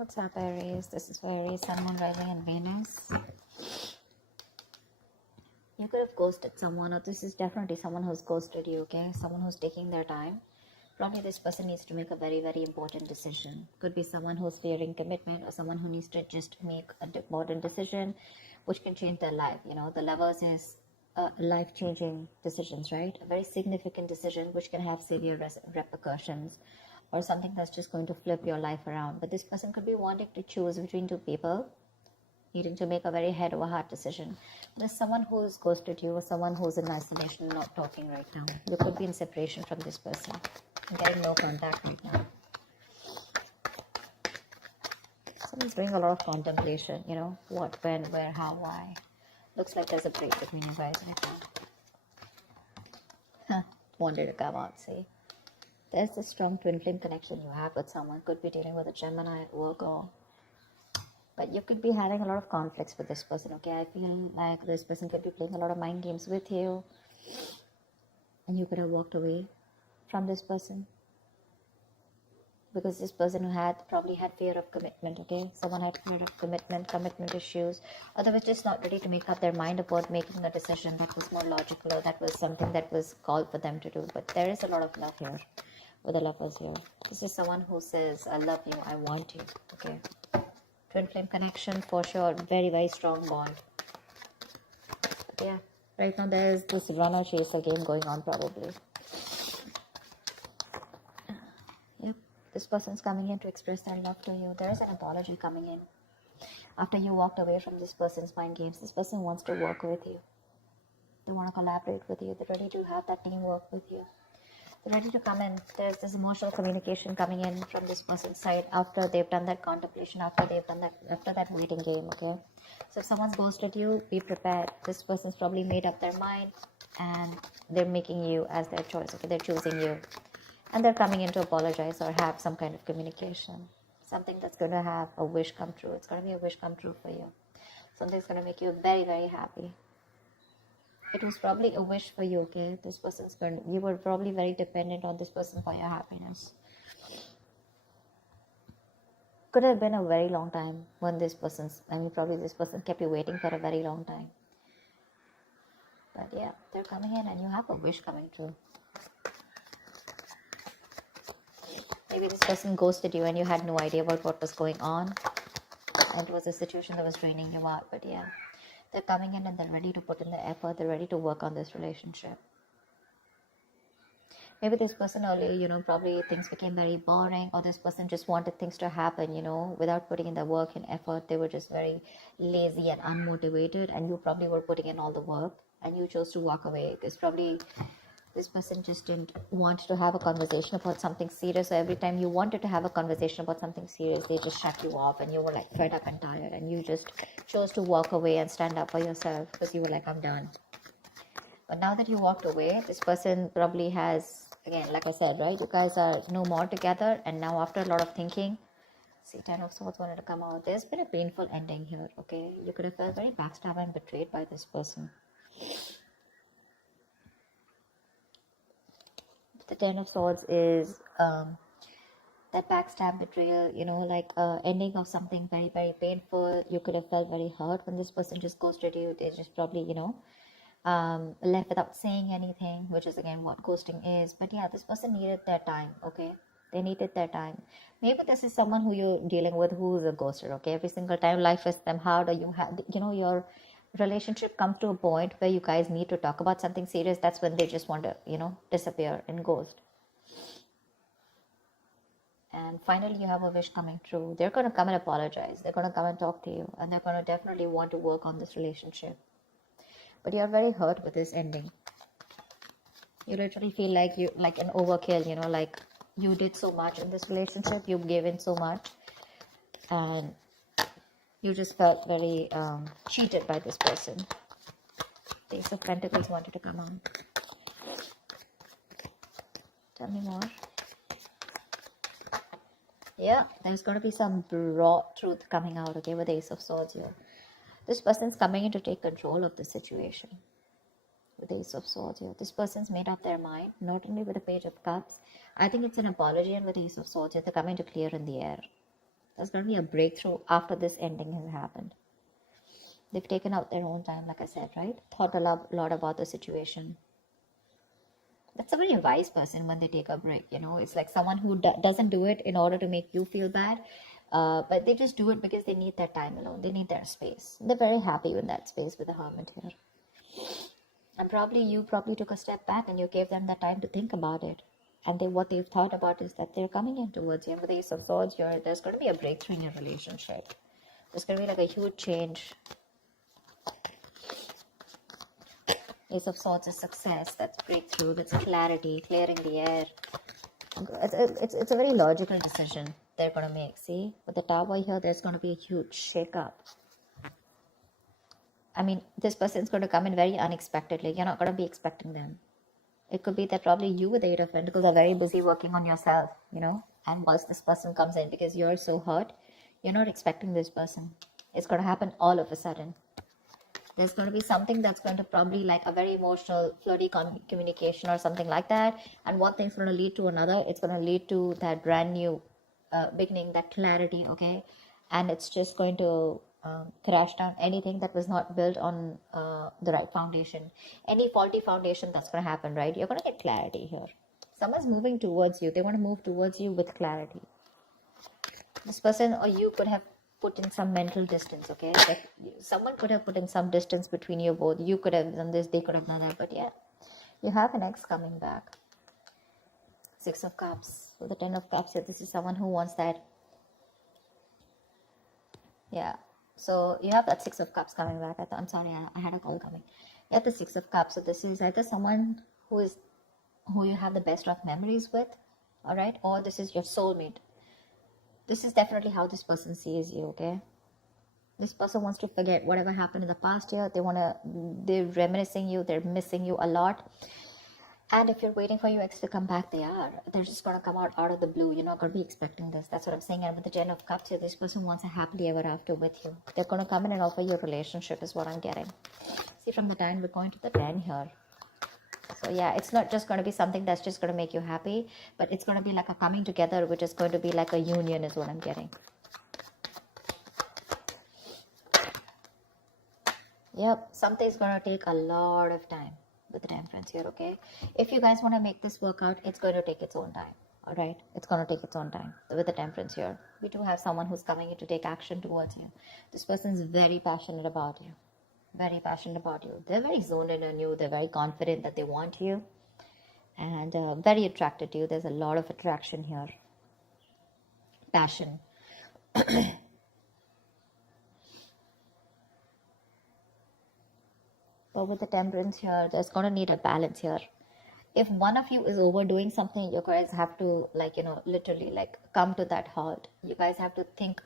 What's up, Aries? This is for Aries, Sun, Moon, Rising, and Venus. You could have ghosted someone, or this is definitely someone who's ghosted you, okay? Someone who's taking their time. Probably this person needs to make a very, very important decision. Could be someone who's fearing commitment, or someone who needs to just make an important decision which can change their life. You know, the Lovers is life-changing decisions, right? A very significant decision which can have severe repercussions, or something that's just going to flip your life around. But this person could be wanting to choose between two people, needing to make a very head over heart decision. There's someone who's ghosted you, or someone who's in isolation, not talking right now. You could be in separation from this person. I'm getting no contact right now. Someone's doing a lot of contemplation, you know, what, when, where, how, why. Looks like there's a break between you guys right now. Wanted to come out, see. There's a strong twin flame connection you have with someone. Could be dealing with a Gemini, Virgo. But you could be having a lot of conflicts with this person, okay? I feel like this person could be playing a lot of mind games with you. And you could have walked away from this person. Because this person who probably had fear of commitment, okay? Someone had fear of commitment issues. Or they were just not ready to make up their mind about making a decision that was more logical, or that was something that was called for them to do. But there is a lot of love here. With the Lovers here. This is someone who says, I love you, I want you, okay? Twin flame connection for sure. Very, very strong bond. Yeah. Right now there's this runner chaser game going on probably. Yep. This person's coming in to express their love to you. There is an apology coming in. After you walked away from this person's mind games, this person wants to work with you. They want to collaborate with you. They're ready to have that teamwork with you. They're ready to come in. There's this emotional communication coming in from this person's side after they've done that contemplation, after that waiting game, okay? So if someone's ghosted you, be prepared. This person's probably made up their mind and they're making you as their choice, okay? They're choosing you. And they're coming in to apologize or have some kind of communication. Something that's going to have a wish come true. It's going to be a wish come true for you. Something's going to make you very, very happy. It was probably a wish for you, okay? This person's you were probably very dependent on this person for your happiness. Could have been a very long time when this person kept you waiting for a very long time. But yeah, they're coming in and you have a wish coming true. Maybe this person ghosted you and you had no idea about what was going on. And it was a situation that was draining you out, but yeah. They're coming in and they're ready to put in the effort. They're ready to work on this relationship. Maybe this person earlier, probably things became very boring, or this person just wanted things to happen, without putting in the work and effort. They were just very lazy and unmotivated, and you probably were putting in all the work and you chose to walk away because probably this person just didn't want to have a conversation about something serious. So every time you wanted to have a conversation about something serious, they just shut you off and you were like fed up and tired, and you just chose to walk away and stand up for yourself because you were like, I'm done. But now that you walked away, this person probably has, again, like I said, right? You guys are no more together, and now after a lot of thinking, see, 10 of Swords wanted to come out. There's been a painful ending here, okay? You could have felt very backstabbed and betrayed by this person. The 10 of Swords is that backstab, betrayal, ending of something very, very painful. You could have felt very hurt when this person just ghosted you. They just probably, left without saying anything, which is again what ghosting is. But yeah, this person needed their time, okay? They needed their time. Maybe this is someone who you're dealing with who is a ghoster, okay? Every single time life is them hard, or you have, your relationship comes to a point where you guys need to talk about something serious. That's when they just want to, disappear and ghost. And finally, you have a wish coming true. They're going to come and apologize. They're going to come and talk to you. And they're going to definitely want to work on this relationship. But you're very hurt with this ending. You literally feel like you like an overkill, like you did so much in this relationship. You gave in so much. And you just felt very cheated by this person. The Ace of Pentacles wanted to come on. Tell me more. Yeah, there's going to be some raw truth coming out, okay, with the Ace of Swords here. This person's coming in to take control of the situation. With the Ace of Swords here. This person's made up their mind, not only with the Page of Cups. I think it's an apology, and with the Ace of Swords here, they're coming to clear in the air. There's going to be a breakthrough after this ending has happened. They've taken out their own time, like I said, right? Thought a lot about the situation. That's a very wise person when they take a break, you know. It's like someone who doesn't do it in order to make you feel bad, but they just do it because they need their time alone. They need their space. They're very happy with that space with the Hermit here. And you probably took a step back and you gave them the time to think about it. And what they've thought about is that they're coming in towards you. With the Ace of Swords here, there's going to be a breakthrough in your relationship. There's going to be like a huge change. Ace of Swords is success. That's breakthrough. That's clarity, clearing the air. It's a very logical decision they're going to make. See, with the Tower here, there's going to be a huge shake-up. I mean, this person's going to come in very unexpectedly. You're not going to be expecting them. It could be that probably you with the Eight of Pentacles are very busy working on yourself, you know. And once this person comes in, because you're so hurt, you're not expecting this person. It's going to happen all of a sudden. There's going to be something that's going to probably like a very emotional, flirty communication or something like that. And one thing's going to lead to another. It's going to lead to that brand new beginning, that clarity, okay? And it's just going to crash down anything that was not built on the right foundation. Any faulty foundation that's going to happen, right? You're going to get clarity here. Someone's moving towards you. They want to move towards you with clarity. This person or you could have put in some mental distance, okay? Like someone could have put in some distance between you both. You could have done this, they could have done that, but yeah, you have an ex coming back. Six of Cups with the Ten of Cups here. This is someone who wants that. Yeah, so you have that Six of Cups coming back. I'm sorry, I had a call coming. You have the Six of Cups. So this is either someone who you have the best of memories with, all right, or this is your soulmate. This is definitely how this person sees you, okay? This person wants to forget whatever happened in the past year. They're reminiscing you. They're missing you a lot. And if you're waiting for your ex to come back, they're just going to come out of the blue. You're not going to be expecting this. That's what I'm saying. And with the Ten of Cups here, this person wants a happily ever after with you. They're going to come in and offer you a relationship is what I'm getting. See, from the 9, we're going to the 10 here. So yeah, it's not just going to be something that's just going to make you happy, but it's going to be like a coming together, which is going to be like a union is what I'm getting. Yep, something's going to take a lot of time with the Temperance here, okay? If you guys want to make this work out, it's going to take its own time, all right? It's going to take its own time with the Temperance here. We do have someone who's coming in to take action towards you. This person is very passionate about you. Very passionate about you. They're very zoned in on you. They're very confident that they want you. And very attracted to you. There's a lot of attraction here. Passion. But with the Temperance here, there's going to need a balance here. If one of you is overdoing something, you guys have to, like, you know, literally, like, come to that halt. You guys have to think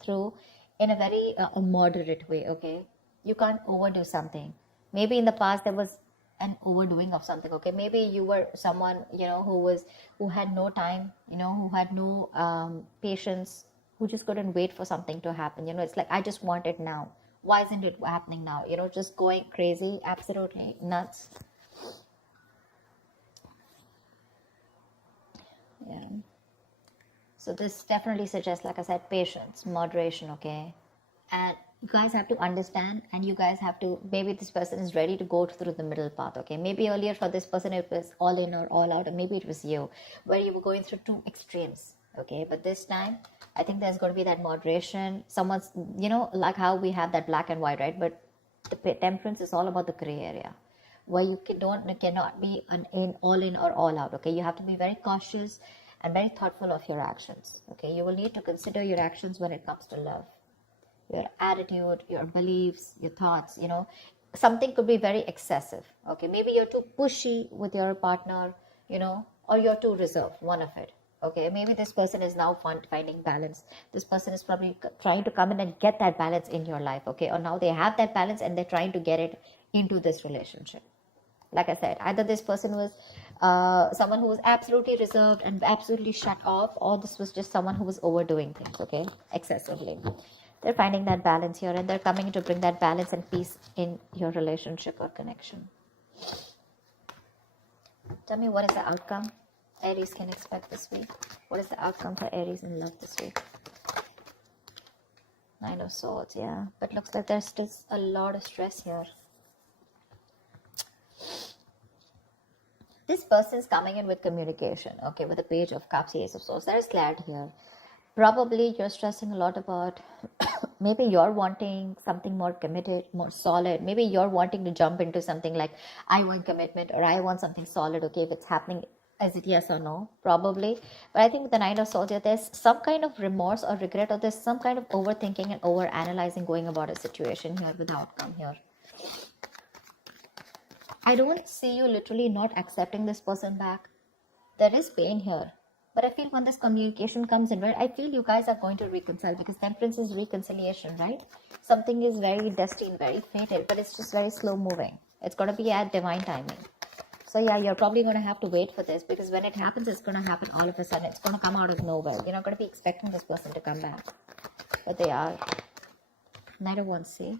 through in a very moderate way, okay? You can't overdo something. Maybe in the past there was an overdoing of something, okay? Maybe you were someone, you know, who had no time, you know, who had no patience, who just couldn't wait for something to happen. You know, it's like, I just want it now. Why isn't it happening now? You know, just going crazy, absolutely nuts. Yeah. So this definitely suggests, like I said, patience, moderation, okay? And you guys have to understand, and you guys have to, maybe this person is ready to go through the middle path, okay? Maybe earlier for this person it was all in or all out, or maybe it was you, where you were going through two extremes, okay? But this time, I think there's going to be that moderation. Someone's, you know, like how we have that black and white, right? But the Temperance is all about the gray area, where you cannot be all in or all out, okay? You have to be very cautious and very thoughtful of your actions, okay? You will need to consider your actions when it comes to love. Your attitude, your beliefs, your thoughts, you know, something could be very excessive, okay? Maybe you're too pushy with your partner, you know, or you're too reserved, one of it, okay? Maybe this person is now finding balance. This person is probably trying to come in and get that balance in your life, okay? Or now they have that balance and they're trying to get it into this relationship. Like I said, either this person was someone who was absolutely reserved and absolutely shut off, or this was just someone who was overdoing things, okay, excessively. They're finding that balance here, and they're coming to bring that balance and peace in your relationship or connection. Tell me, what is the outcome Aries can expect this week? What is the outcome for Aries in love this week? Nine of Swords, yeah. But looks like there's still a lot of stress here. This person is coming in with communication, okay, with the Page of Cups, Ace of Swords. There is clarity here. Probably you're stressing a lot about, maybe you're wanting something more committed, more solid. Maybe you're wanting to jump into something like, I want commitment, or I want something solid, okay, if it's happening, is it yes or no? Probably. But I think with the Nine of Swords here, there's some kind of remorse or regret, or there's some kind of overthinking and over analyzing going about a situation here with the outcome here. I don't see you literally not accepting this person back. There is pain here. But I feel when this communication comes in, right, I feel you guys are going to reconcile, because Temperance is reconciliation, right? Something is very destined, very fated, but it's just very slow moving. It's going to be at divine timing. So yeah, you're probably going to have to wait for this, because when it happens, it's going to happen all of a sudden. It's going to come out of nowhere. You're not going to be expecting this person to come back. But they are. Knight of Wands, see?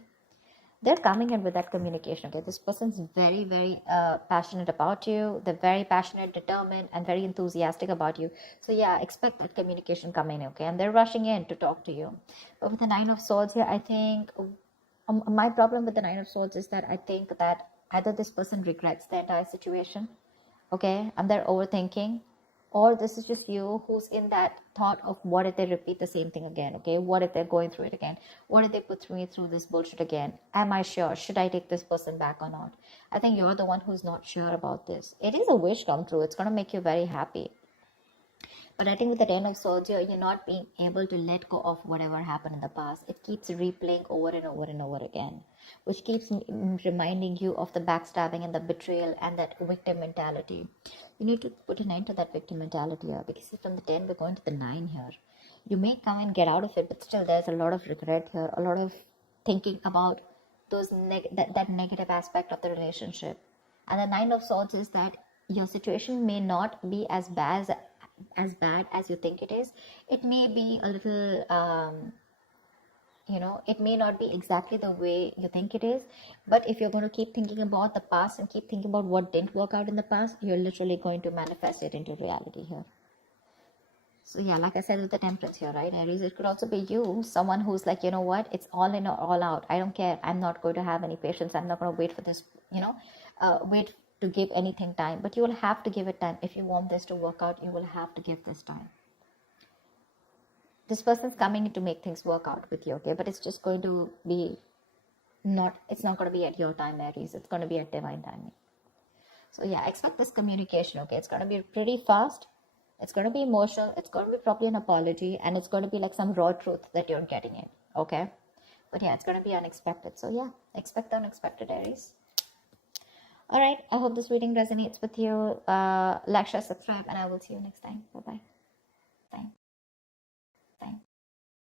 They're coming in with that communication, okay? This person's very, very passionate about you. They're very passionate, determined, and very enthusiastic about you. So yeah, expect that communication coming, okay? And they're rushing in to talk to you. But with the Nine of Swords here, I think my problem with the Nine of Swords is that I think that either this person regrets the entire situation, okay, and they're overthinking, or this is just you who's in that thought of, what if they repeat the same thing again, okay? What if they're going through it again? What if they put me through this bullshit again? Am I sure? Should I take this person back or not? I think you're the one who's not sure about this. It is a wish come true. It's going to make you very happy. But I think with the Ten of Swords, you're not being able to let go of whatever happened in the past. It keeps replaying over and over and over again, which keeps reminding you of the backstabbing and the betrayal and that victim mentality. You need to put an end to that victim mentality here, because from the 10, we're going to the 9 here. You may come and get out of it, but still there's a lot of regret here, a lot of thinking about those that negative aspect of the relationship. And the Nine of Swords is that your situation may not be as bad as you think it is. It may be a little it may not be exactly the way you think it is, but if you're going to keep thinking about the past and keep thinking about what didn't work out in the past, you're literally going to manifest it into reality here. So yeah, like I said with the Temperance here, right, Aries, it could also be you, someone who's like, you know what, it's all in or all out. I don't care. I'm not going to have any patience. I'm not going to wait for this, wait to give anything time. But you will have to give it time. If you want this to work out, you will have to give this time. This person's coming in to make things work out with you, okay? But it's just going to be it's not going to be at your time, Aries. It's going to be at divine timing. So yeah, expect this communication, okay? It's going to be pretty fast. It's going to be emotional. It's going to be probably an apology. And it's going to be like some raw truth that you're getting in, okay? But yeah, it's going to be unexpected. So yeah, expect the unexpected, Aries. All right, I hope this reading resonates with you. Like, share, subscribe, and I will see you next time. Bye-bye. Bye.